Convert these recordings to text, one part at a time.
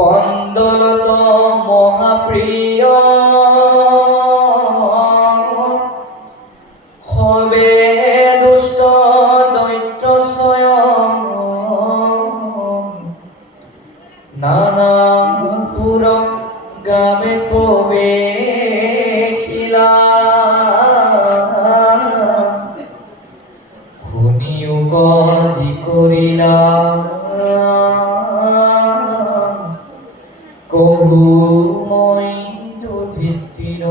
কন্দলত মহাপ্ৰিয় হবে দুষ্ট দৈত্য স্বয়ং নানা পুৰ গ্ৰামে প্ৰবেশিলা শুনিও গতি কৰিলা কহু মই যুধিষ্ঠিৰ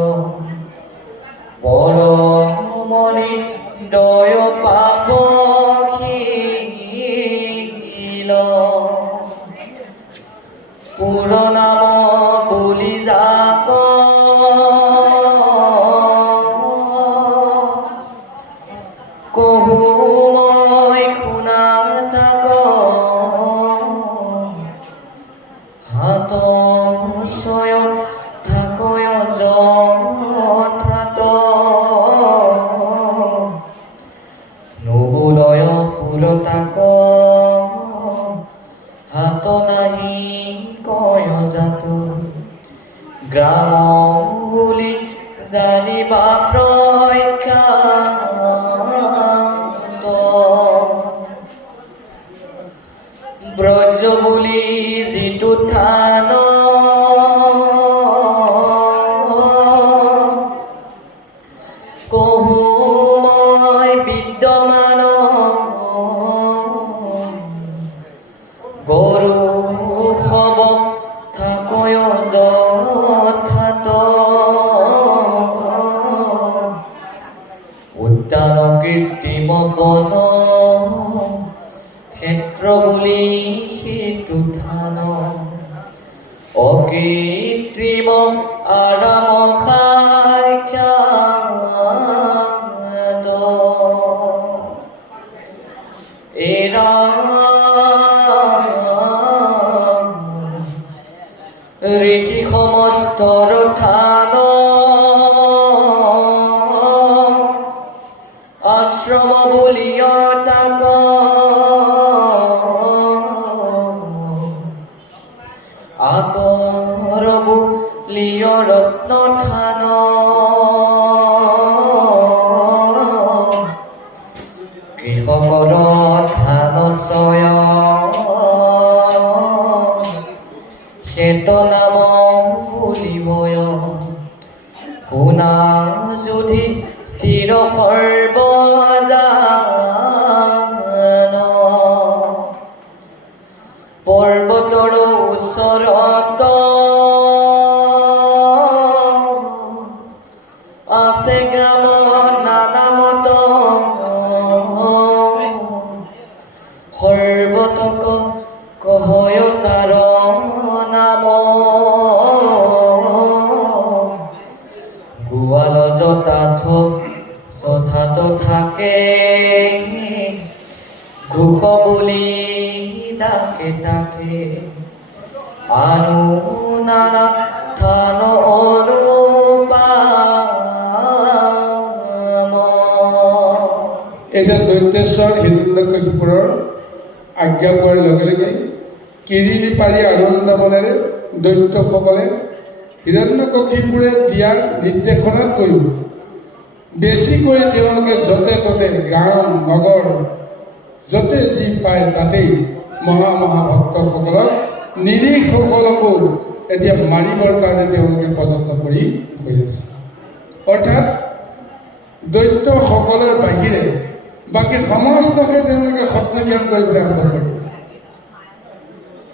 পৰমনি দয় পাপ শিল পুৰনাম বুলি যাক কহু মই শুনা তাক হাত স্বয়ং থাকয় যথাত নবুলয় পুৰতাক হাত নাহি কয় জাত গ্ৰাম বুলি জানিবা প্ৰখ্যাত ব্ৰজ বুলি যিটো থান কহু মই বিদ্যমান গৰু হব থাকয় যথাত উদ্যান কৃত্ৰিম বন ক্ষেত্ৰ বুলি সেইটো থান অকৃত্ৰিম আৰাম সাক্ষাৎ এৰা ঋষি সমস্তৰ থান আশ্ৰম বুলিয় তাক আগৰ বুলিয় ৰত্ন থান কৃষকৰ থান স্বয়ং শ্বেত নাম বুলিবয় শুনা যদি স্থিৰ সৰ্বজান পৰ্বতৰ ওচৰত আছে গ্ৰাম নানামত সৰ্বতক কহয় তাৰ নাম গোৱাল যথাৰ্থ যথাত থাকে ঘোষ বুলি ডাকে তাকে আনু নানা থান অনুপাম এতিয়া দৈত্যেশ্বৰ হিৰণ্যকশিপুৰৰ আজ্ঞা পোৱাৰ লগে লগে কিৰিলি পাৰি আনন্দ মনেৰে দৈত্যসকলে হিৰণ্যকশিপুৰে দিয়া নিৰ্দেশনাতকৈ বেছিকৈ তেওঁলোকে য'তে ত'তে গাঁও নগৰ য'তে যি পায় তাতেই মহাভক্তসকলক নিৰীহসকলকো এতিয়া মাৰিবৰ কাৰণে তেওঁলোকে প্ৰযত্ন কৰি গৈ আছে। অৰ্থাৎ দৈত্যসকলৰ বাহিৰে বাকী সমস্তকে তেওঁলোকে শত্ৰু জ্ঞান কৰিবলৈ আৰম্ভ কৰিলে।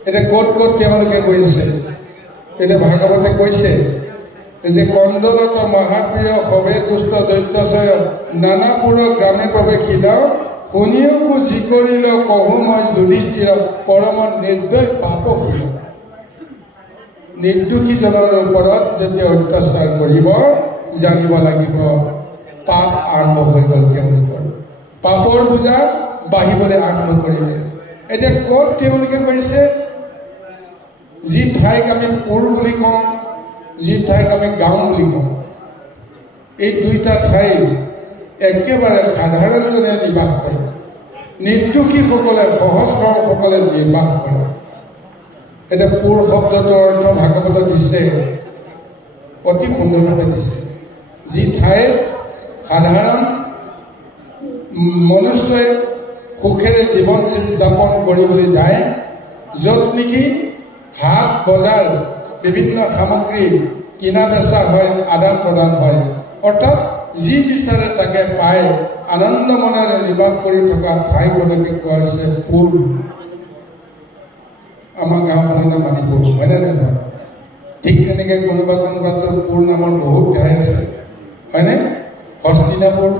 এতিয়া ক'ত ক'ত তেওঁলোকে গৈছে, এতিয়া ভাগৱতে কৈছে যে কন্দলত মহাপ্ৰিয় সবে দুষ্ট দৈত্যচয় নানাপুৰ গ্ৰামে প্ৰৱেশিলা শুনিও যি কৰিল কহু মই যুধিষ্ঠিৰ পৰম নিৰ্দয় পাপশীল। নিৰ্দোষীজনৰ ওপৰত যেতিয়া অত্যাচাৰ কৰিব জানিব লাগিব পাপ আৰম্ভ হৈ গ'ল। তেওঁলোকৰ পাপৰ বোজা বাঢ়িবলৈ আৰম্ভ কৰিলে। এতিয়া ক'ত তেওঁলোকে কৈছে, যি ঠাইক আমি পুৰ বুলি কওঁ, যি ঠাইক আমি গাঁও বুলি কওঁ, এই দুইটা ঠাই একেবাৰে সাধাৰণজনে নিবাস কৰে, নিৰ্দোষীসকলে সহজ সৰলসকলে নিৰ্বাহ কৰে। এতিয়া পুৰ শব্দটোৰ অৰ্থ ভাগৱতত দিছে, অতি সুন্দৰভাৱে দিছে। যি ঠাইত সাধাৰণ মনুষ্যই সুখেৰে জীৱন যাপন কৰিবলৈ যায়, য'ত নেকি হাট বজাৰ বিভিন্ন সামগ্ৰী কিনা বেচা হয়, আদান প্ৰদান হয়, অৰ্থাৎ যি বিচাৰে তাকে পাই আনন্দ মনেৰে নিবাস কৰি থকা ঠাইখনকে কোৱা হৈছে পুৰ। আমাৰ গাঁওখনৰ নাম মানিপুৰ, হয়নে নহয়? ঠিক তেনেকৈ কোনোবাতো পুৰ নামৰ বহুত ঠাই আছে, হয়নে? হস্তিনাপুৰ,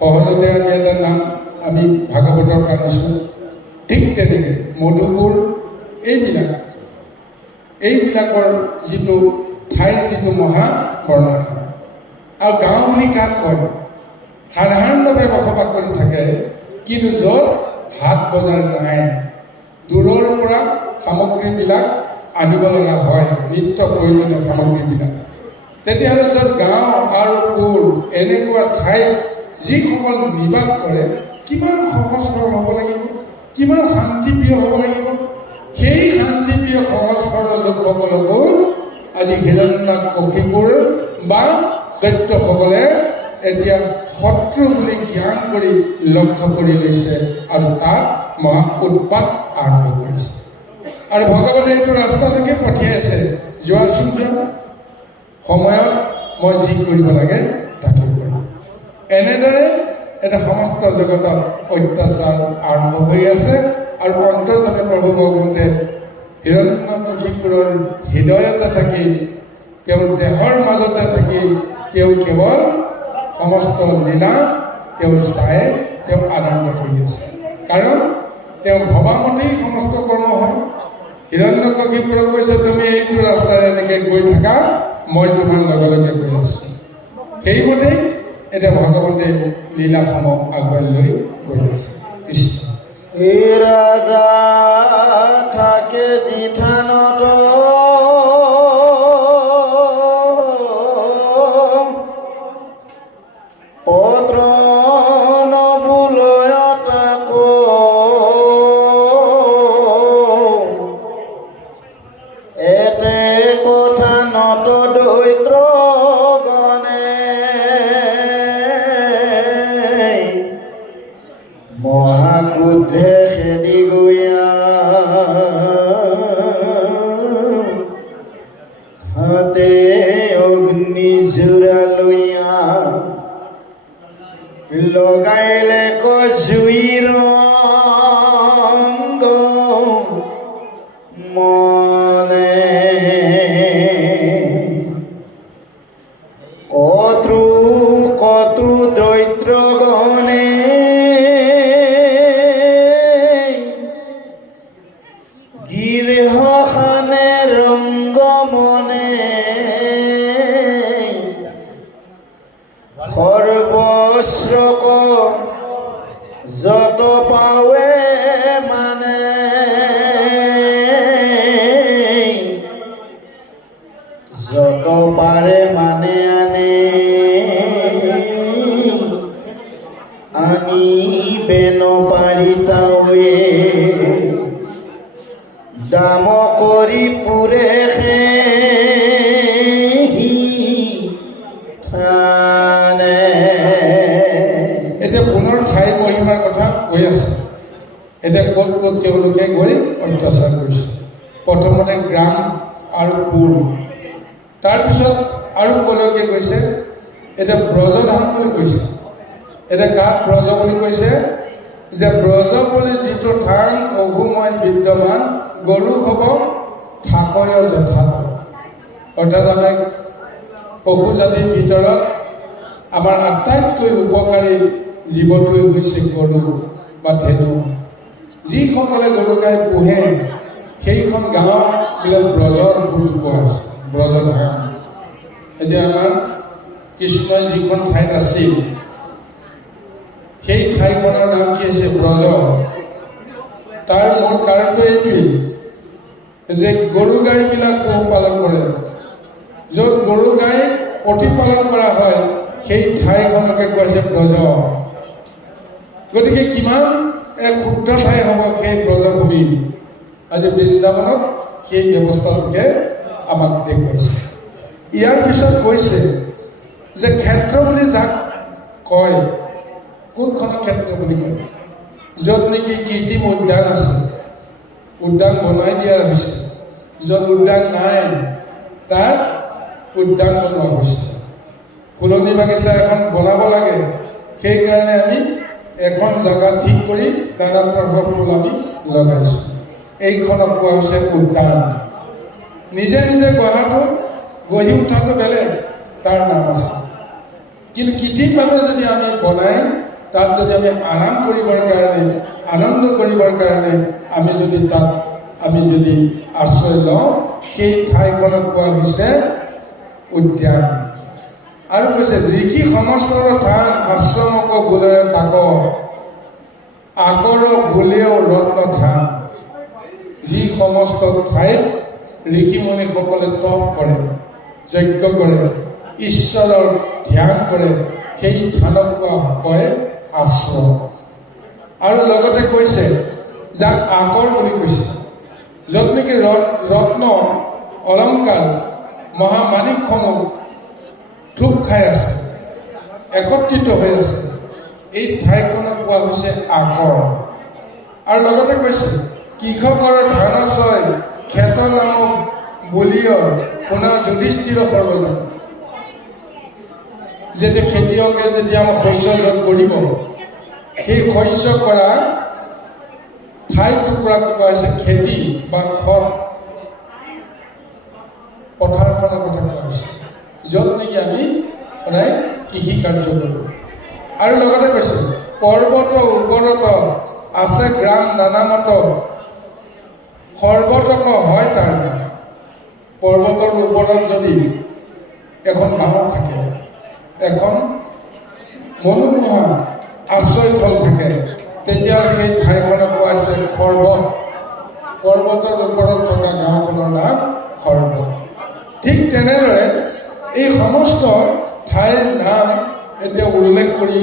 সহজতে আমি এটা নাম আমি ভাগৱতত আনিছোঁ। ঠিক তেনেকৈ মধুপুৰ, এইবিলাকৰ যিটো ঠাইৰ যিটো মহা বৰ্ণনা। আৰু গাঁও বুলি কাক কয়? সাধাৰণভাৱে বসবাস কৰি থাকে, কিন্তু য'ত হাট বজাৰ নাই, দূৰৰ পৰা সামগ্ৰীবিলাক আনিব লগা হয়, নিত্য প্ৰয়োজনীয় সামগ্ৰীবিলাক। তেতিয়াহ'লে য'ত গাঁও আৰু পুৰ এনেকুৱা ঠাইত যিসকল নিবাস কৰে, কিমান সহজ সৰল হ'ব লাগিব, কিমান শান্তিপ্ৰিয় হ'ব লাগিব। সেই শান্তিপ্ৰিয় সহজ সৰল লোকসকলকো আজি হিৰণ্যকশিপুৰ বা দৈত্যসকলে এতিয়া শত্ৰু বুলি জ্ঞান কৰি লক্ষ্য কৰি লৈছে আৰু তাত মহা উৎপাত আৰম্ভ কৰিছে। আৰু ভগৱানে এইটো ৰাস্তালৈকে পঠিয়াইছে, যোৱাচোন যোৱা, সময়ত মই যি কৰিব লাগে তাকে কৰিম। এনেদৰে এটা সমস্ত জগতত অত্যাচাৰ আৰম্ভ হৈ আছে। আৰু অন্তৰ্জনে প্ৰভু ভগৱন্তে হিৰণ্যকশিপুৰৰ হৃদয়তে থাকি, তেওঁৰ দেহৰ মাজতে থাকি তেওঁ কেৱল সমস্ত লীলা তেওঁ চাই তেওঁ আনন্দ কৰি আছে। কাৰণ তেওঁ ভবামতেই সমস্ত কৰ্ম হয়। হিৰণ্যকশিপুৰক কৈছে, তুমি এইটো ৰাস্তাৰে এনেকৈ গৈ থাকা, মই তোমাৰ লগে লগে গৈ আছোঁ। সেইমতেই এতিয়া ভগৱন্তে লীলাসমূহ আগুৱাই লৈ গৈ আছে। কৃষ্ণ ৰাজা থাকে জিথানত, পত্ৰ নবুলয় তাকো, এতে কথা নত দৈত্ৰ গণে, মহাকুদ্ধে খেদি গয়া, হাতে অগ্নি জোৰা লইয়া, লগাইলে কজুইৰ ৰংগ মনে, কতৃ দৈত্ৰ গণে, গৃহখানে ৰংগ মনে, সৰ্বশ্ৰক যত পাৱে মানে, যত পাৰে মানে আনে, আনিবে নপাৰি তাৱে, দাম কৰি পুৰে এতিয়া পুনৰ ঠাই মহিমাৰ কথা কৈ আছে। এতিয়া ক'ত ক'ত তেওঁলোকে গৈ অত্যাচাৰ কৰিছে। প্ৰথমতে গ্ৰাম আৰু পুৰ, তাৰপিছত আৰু ক'লৈকে গৈছে, এতিয়া ব্ৰজধাম বুলি কৈছে। এতিয়া কাক ব্ৰজ বুলি কৈছে? যে ব্ৰজ বুলি যিটো থান অঘুময় বিদ্যমান, গৰু হ'ব ঠাকয় যথা। অৰ্থাৎ আমাক পশু জাতিৰ ভিতৰত আমাৰ আটাইতকৈ উপকাৰী জীৱটোৱে হৈছে গৰু বা ধেনু। যিসকলে গৰু গাই পোহে সেইখন গাঁৱবিলাক ব্ৰজৰ বুলি কোৱা আছে, ব্ৰজধাম। এতিয়া আমাৰ কৃষ্ণই যিখন ঠাইত আছিল সেই ঠাইখনৰ নাম কি হৈছে? ব্ৰজ। তাৰ মূল কাৰণটো এইটোৱেই যে গৰু গাইবিলাক পোহপালন কৰে। য'ত গৰু গাই প্ৰতিপালন কৰা হয় সেই ঠাইখনকে কৈছে ব্ৰজ। গতিকে কিমান এক শুদ্ধ ঠাই হ'ব সেই ব্ৰজভূমি। আজি বৃন্দাবনত সেই ব্যৱস্থাটোকে আমাক দেখুৱাইছে। ইয়াৰ পিছত কৈছে যে ক্ষেত্ৰ বুলি যাক কয়, কোনখন ক্ষেত্ৰ বুলি কয়? য'ত নেকি কৃত্ৰিম উদ্যান আছে, উদ্যান বনাই দিয়া হৈছে। য'ত উদ্যান নাই তাত উদ্যান বনোৱা হৈছে। ফুলনি বাগিচা এখন বনাব লাগে, সেইকাৰণে আমি এখন জেগা ঠিক কৰি নানা ধৰণৰ ফুল আমি লগাইছোঁ। এইখনক কোৱা হৈছে উদ্যান। নিজে নিজে গঢ়ি উঠাটো বেলেগ, তাৰ নাম আছে। কিন্তু কৃত্ৰিমভাৱে যদি আমি বনাই তাত যদি আমি আৰাম কৰিবৰ কাৰণে, আনন্দ কৰিবৰ কাৰণে আমি যদি আশ্ৰয় লওঁ, সেই ঠাইখনক কোৱা হৈছে উদ্যান। আৰু কৈছে ঋষি সমস্তৰ থান আশ্ৰমক বোলে তাক আকৰ বোলেও ৰত্ন ধান। যি সমস্ত ঠাইত ঋষিমুনিসকলে তপ কৰে, যজ্ঞ কৰে, ঈশ্বৰৰ ধ্যান কৰে, সেই থানক কোৱা কয় আশ্ৰম। আৰু লগতে কৈছে যাক আকৰ বুলি কৈছে, য'ত নেকি ৰত্ন অলংকাৰ মহামাণিকসমূহ থোপ খাই আছে, একত্ৰিত হৈ আছে, এই ঠাইখনক কোৱা হৈছে আকৰ। আৰু লগতে কৈছে কৃষকৰ ধানচয় ক্ষেত নামক বলিয় শুনা যুধিষ্ঠিৰ সৰ্বজন। যেতিয়া খেতিয়কে যেতিয়া আমাৰ শস্য কৰিব, সেই শস্য কৰা ঠাই টুকুৰাক কোৱা হৈছে খেতি বা খত পথাৰখনৰ কথা কোৱা হৈছে, য'ত নেকি আমি সদায় কৃষি কাৰ্য কৰোঁ। আৰু লগতে কৈছে পৰ্বতৰ ওপৰত আছে গ্ৰাম নানামত সৰ্বতক হয় তাৰ নাম। পৰ্বতৰ ওপৰত যদি এখন গাঁও থাকে, এখন মনোমোহা আশ্ৰয়স্থল থাকে, তেতিয়া সেই ঠাইখনক কোৱা হৈছে সৰ্বত। পৰ্বতৰ ওপৰত থকা গাঁওখনৰ নাম সৰ্বত। ঠিক তেনেদৰে এই সমস্ত ঠাইৰ নাম এতিয়া উল্লেখ কৰি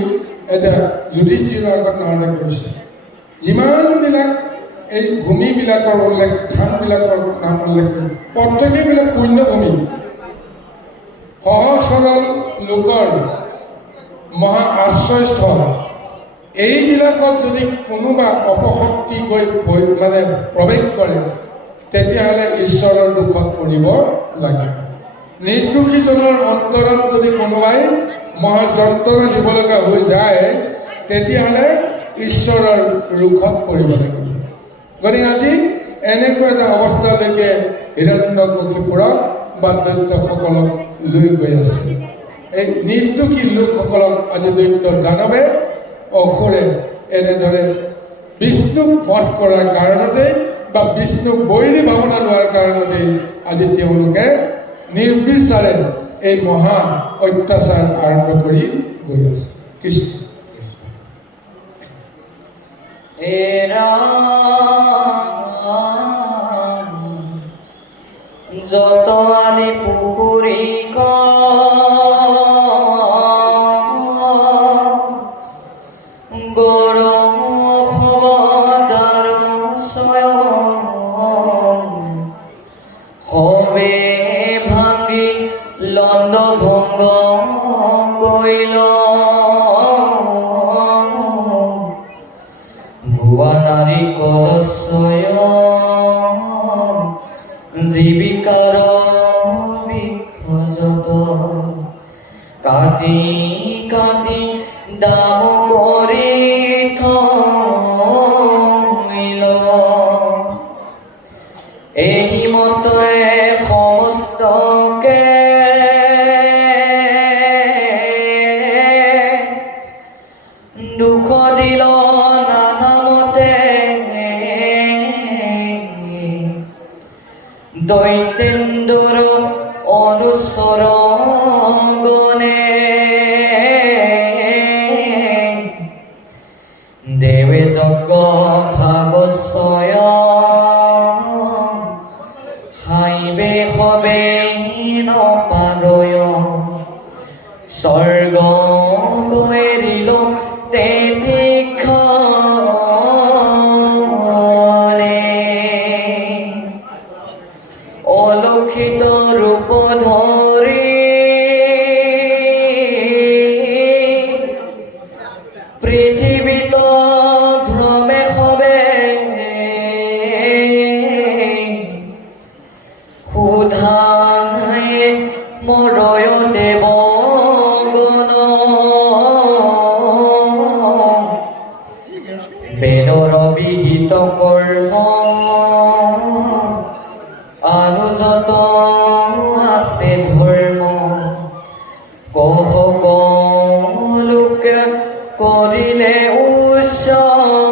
এতিয়া যুধিষ্ঠিৰৰ আগত নামে কৰিছে। যিমানবিলাক এই ভূমিবিলাকৰ উল্লেখ, থানবিলাকৰ নাম উল্লেখ কৰি প্ৰত্যেকেইবিলাক পুণ্যভূমি, সহজ সৰল লোকৰ মহা আশ্ৰয়স্থল। এইবিলাকত যদি কোনোবা অপশক্তি গৈ প্ৰৱেশ কৰে, তেতিয়াহ'লে ঈশ্বৰৰ দুখত পৰিব লাগে। নিৰ্দোষীজনৰ অন্তৰত যদি কোনোবাই মহা যন্ত্ৰণা দিব লগা হৈ যায়, তেতিয়াহ'লে ঈশ্বৰৰ ৰোষত পৰিব লাগিব। গতিকে আজি এনেকুৱা এটা অৱস্থালৈকে হিৰণ্যকশিপুৰক বা দৈত্যসকলক লৈ গৈ আছে। এই নিৰ্দোষী লোকসকলক আজি দৈত্য দানৱে অসুৰে এনেদৰে বিষ্ণুক বধ কৰাৰ কাৰণতে বা বিষ্ণুক বৈৰী ভাৱনা লোৱাৰ কাৰণতে আজি তেওঁলোকে নিৰ্বিচাৰে এই মহা অত্যাচাৰ আৰম্ভ কৰি গৈ আছে। কৃষ্ণ যত আলি পুকুৰী হবে ভাঙি লণ্ড ভঙ্গ কৈল ভুৱা নাৰী কলশয় জীবিকাৰ বিখজত কাটি কাটি দাম কৰি থৈল। এই মতে সমস্তকে দুখ দিল নানামতে দৈতেন্দুৰ অনুচৰ গণে দেৱে যজ্ঞ ভাগস্বয় খাইবে হবে নপাৰয় স্বৰ্গ গৈৰিল তেতিক্ষণে। অলক্ষিত ৰূপ ধৰি পৃথিৱীত ভ্ৰমে সবে সুধাই মৰয় দেৱগণ বেদৰ বিহিত কৰ্ম আৰু যত আছে ধৰ্ম কহ লোকে কৰিলে উচ্চন্ন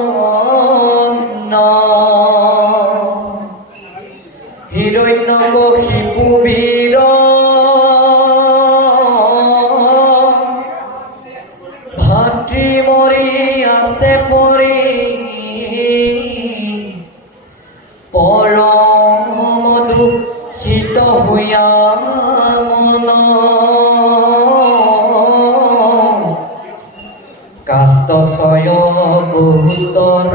হিৰণ্যকশিপু বীৰ ভাতৃ মৰি আছে পৰি পৰম দুখিত হৈয়া মন কাষ্টচয় বহুতৰ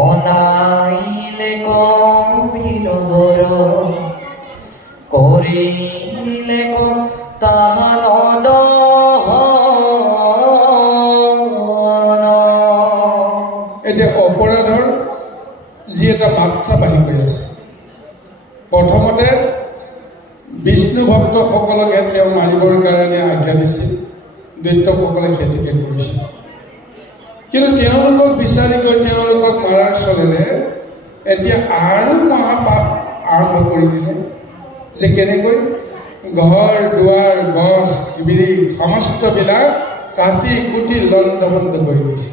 অনাইলে গম্ভীৰ বৰ কৰিলে তাহানদ এতিয়া অপৰাধৰ যি এটা মাত্ৰা বাঢ়ি গৈ আছে প্ৰথমতে বিষ্ণু ভক্তসকলকে তেওঁ মাৰিবৰ কাৰণে আজ্ঞা দিছিল দৈত্যসকলে খেতিকে কৰিছিল কিন্তু তেওঁলোকক বিচাৰি গৈ তেওঁলোকক মাৰাৰ চলেৰে এতিয়া আৰু মহাপাপ আৰম্ভ কৰি দিলে যে কেনেকৈ ঘৰ দুৱাৰ গছ বিৰি সমস্তবিলাক কাটি কুটি লণ্ডভণ্ড কৰি দিছে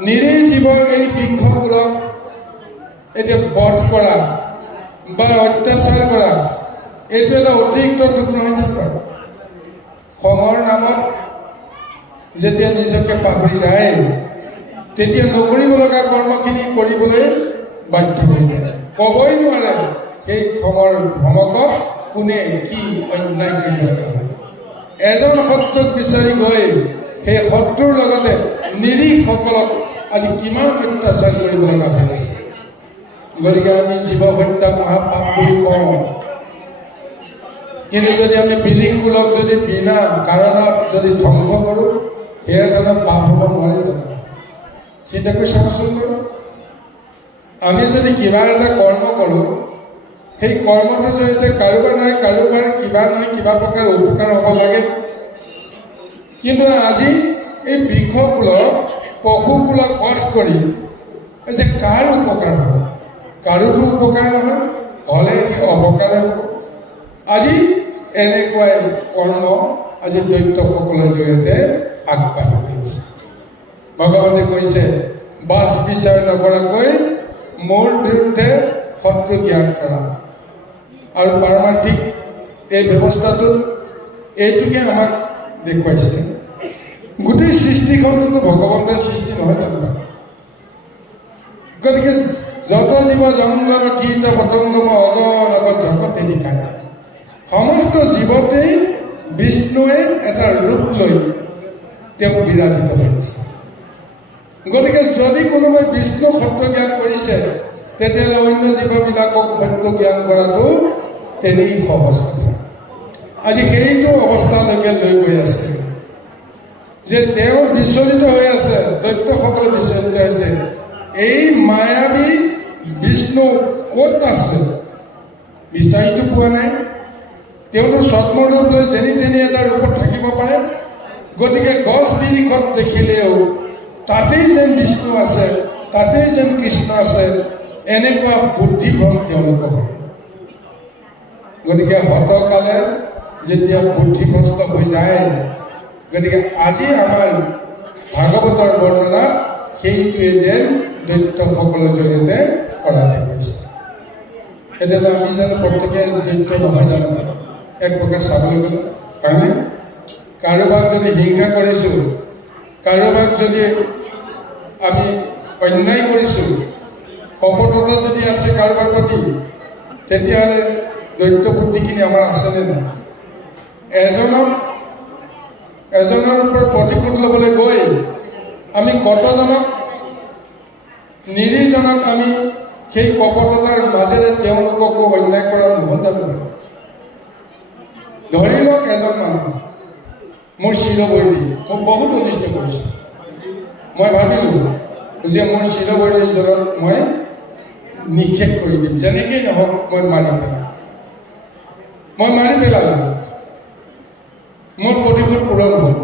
নিৰীহ জীৱক এই বৃক্ষবোৰক এতিয়া বধ কৰা বা অত্যাচাৰ কৰা এইটো এটা অতিৰিক্ত দুখ নহয় যেন বাৰু খঙৰ নামত যেতিয়া নিজকে পাহৰি যায় তেতিয়া নকৰিব লগা কৰ্মখিনি কৰিবলৈ বাধ্য হৈ যায় ক'বই নোৱাৰে সেই খঙৰ ভমকত কোনে কি অন্যায় কৰিব লগা হয় এজন শত্ৰুক বিচাৰি গৈ সেই শত্ৰুৰ লগতে নিৰীহসকলক আজি কিমান অত্যাচাৰ কৰিব লগা হৈ আছে গতিকে আমি জীৱ হত্যা মহাপাপ বুলি কওঁ কিন্তু যদি আমি বিলিংকুলক যদি বিনা কাৰণত যদি ধ্বংস কৰোঁ সেয়া জানো পাপ হ'ব নোৱাৰে জানো চিন্তা কৰি চাবচোন বাৰু আমি যদি কিবা এটা কৰ্ম কৰোঁ সেই কৰ্মটোৰ জৰিয়তে কাৰোবাৰ কিবা নহয় কিবা প্ৰকাৰ উপকাৰ হ'ব লাগে কিন্তু আজি এই বৃক্ষকুলক পশুকুলক বধ কৰি যে কাৰ উপকাৰ হ'ব কাৰোতো উপকাৰ নহয় হ'লে সেই অপকাৰে হ'ব আজি এনেকুৱাই কৰ্ম আজি দৈত্যসকলৰ জৰিয়তে আগবাঢ়ি গৈ আছে ভগৱানে কৈছে বাছ বিচাৰ নকৰাকৈ মোৰ বিৰুদ্ধে শত্ৰু জ্ঞান কৰা আৰু পাৰমাৰ্থিক এই ব্যৱস্থাটোত এইটোকে আমাক দেখুৱাইছে গোটেই সৃষ্টিখনটোতো ভগৱন্তৰ সৃষ্টি নহয় জানো গতিকে যত জীৱ জংগল কীট পতংগ অগণগত জগতে লিখায় সমস্ত জীৱতেই বিষ্ণুৱে এটা ৰূপ লৈ তেওঁ বিৰাজিত হৈছে গতিকে যদি কোনোবাই বিষ্ণু সত্য জ্ঞান কৰিছে তেতিয়াহ'লে অন্য জীৱবিলাকক সত্য জ্ঞান কৰাটো তেনেই সহজ কথা আজি সেইটো অৱস্থালৈকে লৈ গৈ আছে যে তেওঁ বিচলিত হৈ আছে দৈত্যসকলে বিচলিত হৈছে এই মায়াবী বিষ্ণু ক'ত আছে বিচাৰিতো পোৱা নাই তেওঁতো ছদ্মৰূপ লৈ যেনি তেনি এটা ৰূপত থাকিব পাৰে গতিকে গছ বিৰিখত দেখিলেও তাতেই যেন বিষ্ণু আছে তাতেই যেন কৃষ্ণ আছে এনেকুৱা বুদ্ধিভ্ৰম তেওঁলোকৰ হয় গতিকে হতকালে যেতিয়া বুদ্ধিভ্ৰষ্ট হৈ যায় গতিকে আজি আমাৰ ভাগৱতৰ বৰ্ণনাত সেইটোৱে যেন দৈত্যসকলৰ জৰিয়তে কৰা দেখিছে এতিয়া আমি যেন প্ৰত্যেকে দৈত্য নহয় জানো এক প্ৰকাৰ চাবলৈ গ'লে কাৰণে কাৰোবাক যদি হিংসা কৰিছোঁ কাৰোবাক যদি আমি অন্যায় কৰিছোঁ কপটতা যদি আছে কাৰোবাৰ প্ৰতি তেতিয়াহ'লে দৈত্য বুদ্ধিখিনি আমাৰ আছেনে নাই এজনৰ ওপৰত প্ৰতিশোধ ল'বলৈ গৈ আমি কতজনক নিৰীহজনক আমি সেই কপটতাৰ মাজেৰে তেওঁলোককো অন্যায় কৰা নহ'ল জানো? ধৰি লওক এজন মানুহ মোৰ শিৰবৈৰী মোক বহুত অনিষ্ট কৰিছে। মই ভাবিলোঁ যে মোৰ শিৰবৈৰীজনক মই নিক্ষেপ কৰি দিম, যেনেকেই নহওক মই মাৰি পেলাম। মই মাৰি পেলালোঁ, মোৰ প্ৰতিশোধ পূৰণ হ'ল।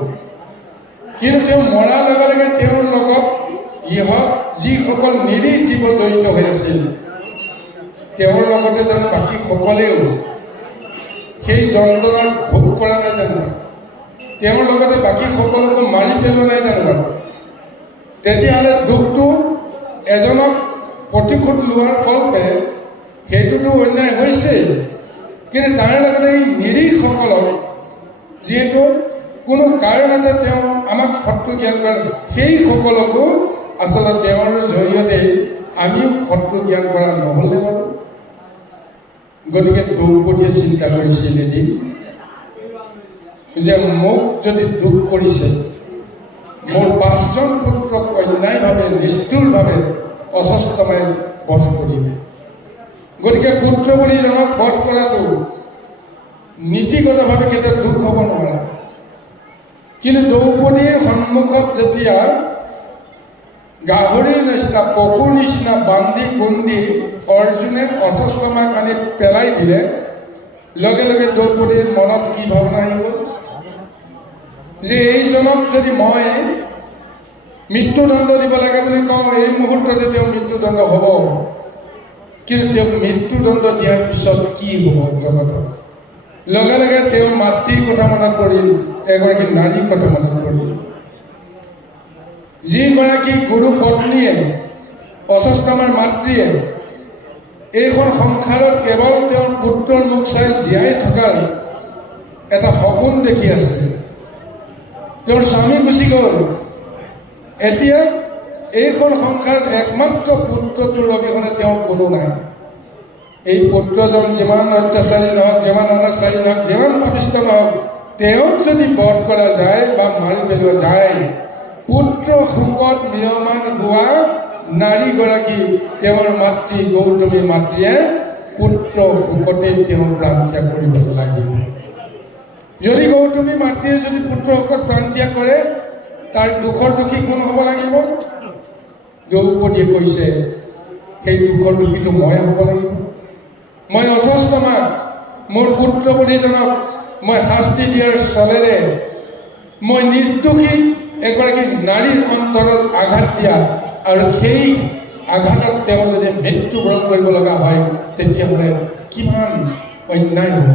কিন্তু তেওঁ মৰাৰ লগে লগে তেওঁৰ লগত যিসকল নিৰীহ জীৱ জড়িত হৈ আছিল, তেওঁৰ লগতে যেন বাকী সকলেও সেই যন্ত্ৰণাত ভোগ কৰা নাই জানো? তেওঁৰ লগতে বাকী সকলোকো মাৰি পেলোৱা নাই জানো? তেতিয়াহ'লে দুখটো এজনক প্ৰতিশোধ লোৱাৰ কল্পে সেইটোতো অন্যায় হৈছেই, কিন্তু তাৰ লগতে এই নিৰীহসকলক যিহেতু কোনো কাৰণতে তেওঁ আমাক শত্ৰু জ্ঞান কৰে, সেই সকলকো আচলতে তেওঁৰ জৰিয়তে আমিও শত্ৰু জ্ঞান কৰা নহ'লে বাৰু? গতিকে দ্ৰৌপদীয়ে চিন্তা কৰিছিল এদিন যে মোক যদি দুখ কৰিছে, মোৰ 5জন পুত্ৰক অন্যায়ভাৱে নিষ্ঠুৰভাৱে অস্বস্থমাই বধ কৰিলে। গতিকে পুত্ৰবলীজনক বধ কৰাটো নীতিগতভাৱে কেতিয়াও দুখ হ'ব নোৱাৰে। কিন্তু দ্ৰৌপদীৰ সন্মুখত যেতিয়া গাহৰিৰ নিচিনা পশুৰ নিচিনা বান্ধি কুন্দি অৰ্জুনে অস্বস্থমাক আনি পেলাই দিলে, লগে লগে দ্ৰৌপদীৰ মনত কি ভাৱনা আহি গ'ল যে এইজনক যদি মই মৃত্যুদণ্ড দিব লাগে বুলি কওঁ, এই মুহূৰ্ততে তেওঁ মৃত্যুদণ্ড হ'ব। কিন্তু তেওঁ মৃত্যুদণ্ড দিয়াৰ পিছত কি হ'ব জগতত? লগে লগে তেওঁৰ মাতৃৰ কথা মনত পৰিল, এগৰাকী নাৰীৰ কথা মনত পৰিল, যিগৰাকী গুৰু পত্নীয়ে অস্বস্থমাৰ মাতৃয়ে এইখন সংসাৰত কেৱল তেওঁৰ পুত্ৰৰ মুখ চাই জীয়াই থকাৰ এটা সপোন দেখি আছে। তেওঁৰ স্বামী গুচি গ'ল, এতিয়া এইখন সংসাৰত একমাত্ৰ পুত্ৰটোৰ অবিহনে তেওঁৰ কোনো নাই। এই পুত্ৰজন যিমান অত্যাচাৰী নহওক, যিমান অনাচাৰী নহওক, যিমান পাপিষ্ঠ নহওক, তেওঁক যদি বধ কৰা যায় বা মাৰি পেলোৱা যায়, পুত্ৰ শোকত ম্ৰিয়মান হোৱা নাৰীগৰাকী তেওঁৰ মাতৃ গৌতমী মাতৃয়ে পুত্ৰ শোকতে তেওঁ প্ৰাণ ত্যাগ কৰিব লাগিব। যদি গৌতমী মাতৃয়ে যদি পুত্ৰ শোকত প্ৰাণ ত্যাগ কৰে, তাৰ দুখৰ দোষী কোন হ'ব লাগিব? দ্ৰৌপদীয়ে কৈছে সেই দুখৰ দোষীটো মই হ'ব লাগিব। মই অস্বস্থমাক, মোৰ পুত্ৰবলীজনক মই শাস্তি দিয়াৰ চলেৰে মই নিৰ্দোষী এগৰাকী নাৰীৰ অন্তৰত আঘাত দিয়া, আৰু সেই আঘাতত তেওঁ যদি মৃত্যুবৰণ কৰিব লগা হয়, তেতিয়াহ'লে কিমান অন্যায় হ'ব।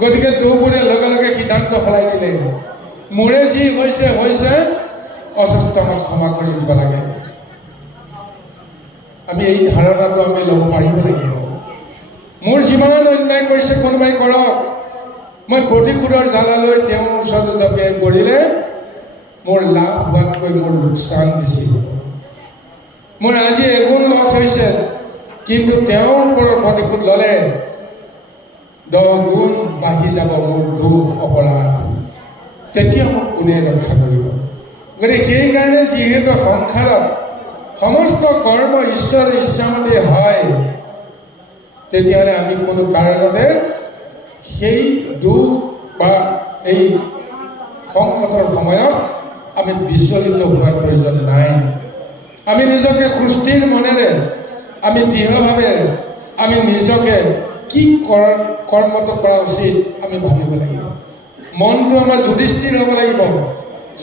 গতিকে দ্ৰৌপদীয়ে লগে লগে সিদ্ধান্ত সলাই দিলে, মোৰে যি হৈছে হৈছে, অস্বস্থমাক ক্ষমা কৰি দিব লাগে। আমি এই ধাৰণাটো আমি ল'ব পাৰিব লাগিব। মোৰ যিমান অন্যায় কৰিছে কোনোবাই কৰক, মই প্ৰতিশোধৰ জ্বালালৈ তেওঁৰ ওচৰত জপিয়াই পৰিলে মোৰ লাভ হোৱাতকৈ মোৰ লোকচান বেছি হ'ব। মোৰ আজি এগুণ লছ হৈছে, কিন্তু তেওঁৰ ওপৰত প্ৰতিশোধ ল'লে 10 গুণ বাঢ়ি যাব মোৰ দুখ অপৰাধ। তেতিয়া মোক কোনে ৰক্ষা কৰিব? গতিকে সেইকাৰণে যিহেতু সংসাৰত সমস্ত কৰ্ম ঈশ্বৰৰ ইচ্ছামতে হয়, তেতিয়াহ'লে আমি কোনো কাৰণতে সেই দুখ বা এই সংকটৰ সময়ত আমি বিচলিত হোৱাৰ প্ৰয়োজন নাই। আমি নিজকে সুস্থিৰ মনেৰে, আমি দৃঢ়ভাৱে আমি নিজকে কি কৰ্মটো কৰা উচিত আমি ভাবিব লাগিব। মনটো আমাৰ যুধিষ্ঠিৰ হ'ব লাগিব।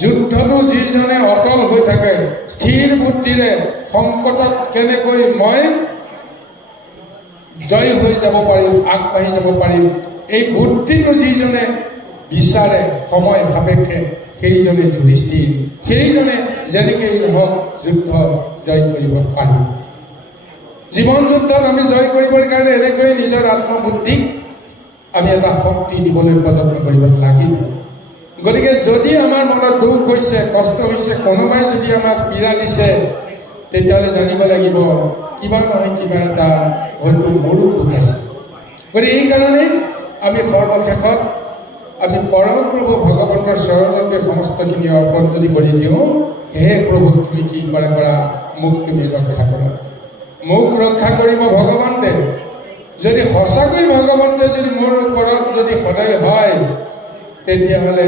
যুদ্ধটো যিজনে অটল হৈ থাকে, স্থিৰ বুদ্ধিৰে সংকটত কেনেকৈ মই জয় হৈ যাব পাৰিম, আগবাঢ়ি যাব পাৰিম, এই বুদ্ধিটো যিজনে বিচাৰে সময় সাপেক্ষে, সেইজনে যুধিষ্ঠিৰ, সেইজনে যেনেকেই নহওক যুদ্ধ জয় কৰিব পাৰিম। জীৱন যুদ্ধত আমি জয় কৰিবৰ কাৰণে এনেকৈ নিজৰ আত্মবুদ্ধিক আমি এটা শক্তি দিবলৈ যত্ন কৰিব লাগিব। গতিকে যদি আমাৰ মনত দুখ হৈছে, কষ্ট হৈছে, কোনোবাই যদি আমাক পীড়া দিছে, তেতিয়াহ'লে জানিব লাগিব কিবা নহয় কিবা এটা হয়তো মোৰো দুখ আছে। গতিকে এইকাৰণে আমি সৰ্বশেষত আমি পৰম প্ৰভু ভগৱন্তৰ চৰণতে সমস্তখিনি অৰ্পণ যদি কৰি দিওঁ, হে প্ৰভু তুমি কি কৰা মোক তুমি ৰক্ষা কৰা। মোক ৰক্ষা কৰিব ভগৱন্তে। যদি সঁচাকৈ ভগৱন্তে যদি মোৰ ওপৰত যদি সদায় হয়, তেতিয়াহ'লে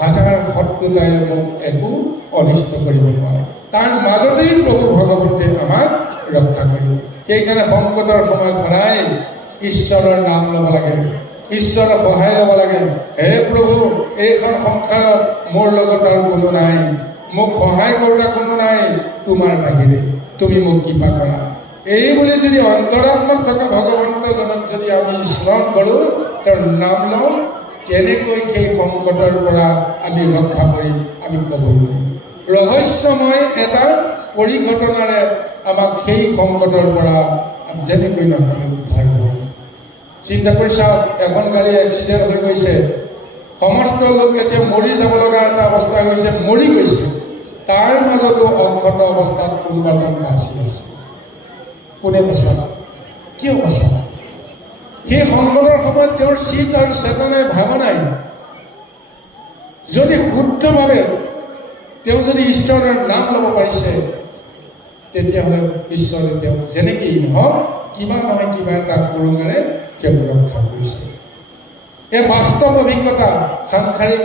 হাজাৰ শত্ৰুতাই মোক একো অনিষ্ট কৰিব নোৱাৰে। তাৰ মাজতেই প্ৰভু ভগৱন্তে আমাক ৰক্ষা কৰিব। সেইকাৰণে সংকটৰ সময়ত সদায় ঈশ্বৰৰ নাম ল'ব লাগে, ঈশ্বৰৰ সহায় ল'ব লাগে। হে প্ৰভু, এইখন সংসাৰত মোৰ লগত আৰু কোনো নাই, মোক সহায় কৰোঁতা কোনো নাই তোমাৰ বাহিৰে, তুমি মোক কৃপা কৰা। এই বুলি যদি অন্তৰাত্মাত থকা ভগৱন্তজনক যদি আমি স্মৰণ কৰোঁ, তেওঁৰ নাম লওঁ, কেনেকৈ সেই সংকটৰ পৰা আমি ৰক্ষা কৰিম আমি ক'ব নোৱাৰিম। ৰহস্যময় এটা পৰিঘটনাৰে আমাক সেই সংকটৰ পৰা যেনেকৈ নহয় আমি উদ্ধাৰ কৰোঁ। চিন্তা কৰি চাওক, এখন গাড়ী এক্সিডেণ্ট হৈ গৈছে, সমস্ত লোক এতিয়া মৰি যাব লগা এটা অৱস্থা হৈছে, মৰি গৈছে। তাৰ মাজতো অক্ষত অৱস্থাত কোনোবাজন বাচি আছে। কোনে বচালা? কিয় বচালা? সেই সংকটৰ সময়ত তেওঁৰ চিত আৰু চেতনাই ভাৱনাই যদি শুদ্ধভাৱে তেওঁ যদি ঈশ্বৰৰ নাম ল'ব পাৰিছে, তেতিয়াহ'লে ঈশ্বৰে তেওঁ যেনেকেই নহওক কিবা নহয় কিবা এটা সুৰুঙেৰে তেওঁ ৰক্ষা কৰিছে। এই বাস্তৱ অভিজ্ঞতা সাংসাৰিক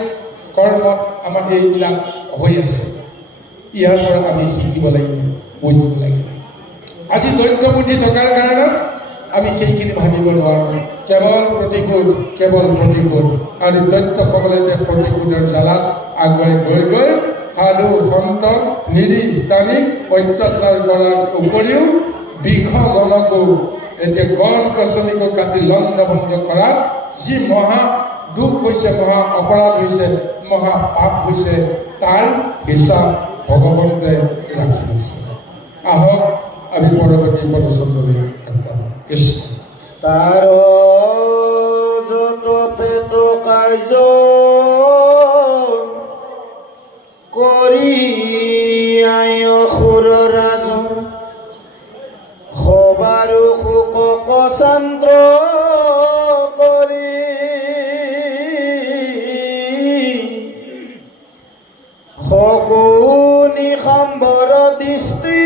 কৰ্মত আমাৰ এইবিলাক হৈ আছে। ইয়াৰ পৰা আমি শিকিব লাগিব, বুজিব লাগিব। আজি দৈত্য বুদ্ধি থকাৰ কাৰণে আমি সেইখিনি ভাবিব নোৱাৰোঁ। কেৱল প্ৰতিশোধ, কেৱল প্ৰতিশোধ। আৰু দৈত্যসকলে প্ৰতিশোধৰ জ্বালাত আগুৱাই গৈ গৈ সাধু সন্ত নিৰি প্ৰাণীক অত্যাচাৰ কৰাৰ উপৰিও বৃক্ষগণকো এতিয়া গছ গছনিকো কাটি লণ্ড ভণ্ড কৰাত যি মহা দুখ হৈছে, মহা অপৰাধ হৈছে, মহা পাপ হৈছে, তাৰ হিচাপ ভগৱন্তে ৰাখি আছে। আহক আমি পৰৱৰ্তী প্ৰবচনলৈ কৃষ্ণ। তাৰ যত পেট কাৰ্য কৰি আয়সুৰ ৰাজ সবাৰো শোক কচান্দ্ৰ কৰি শকুনি সম্বৰ দৃষ্টি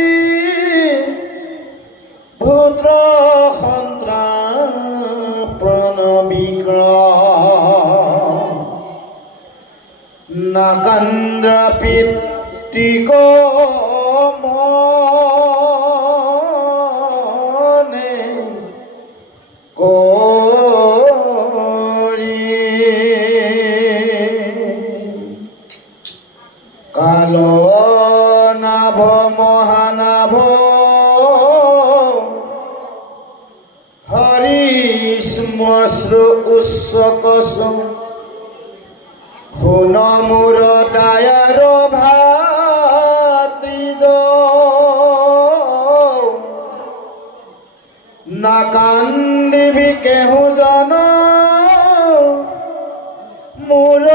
পুত্ৰ সন্ত্ৰাস প্ৰণবিক্ৰম নাকান্দ্ৰ পিতৃক মনে কৰি কাল নাভ মহানাভ হৰিশ্মশ্ৰু উচ্চকচ শুন মোৰ দায়াৰ ভাতৃজ নাকান্দিবি কেহু জন মোৰ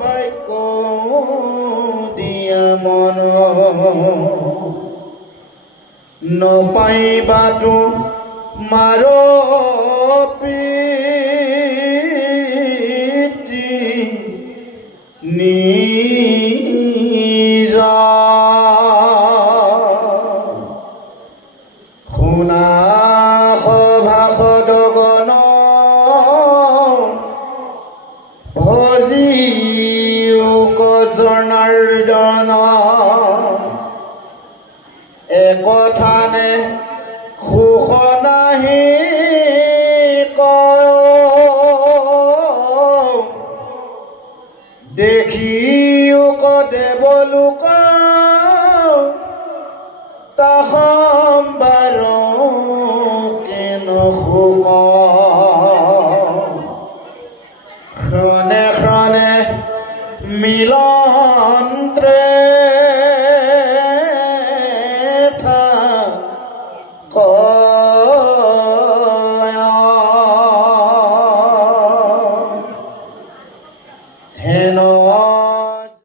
বাক্য দিয়া মন নপাইবাতো মাৰ পিতৃ নিজ শুনা সভাসদগণ ভজিওক জনাৰ্দন একথানে সুখ নাহি দেখিওক দেৱলোক তাহম্বাৰ কেন সুখ ক্ষণে ক্ষণে মিল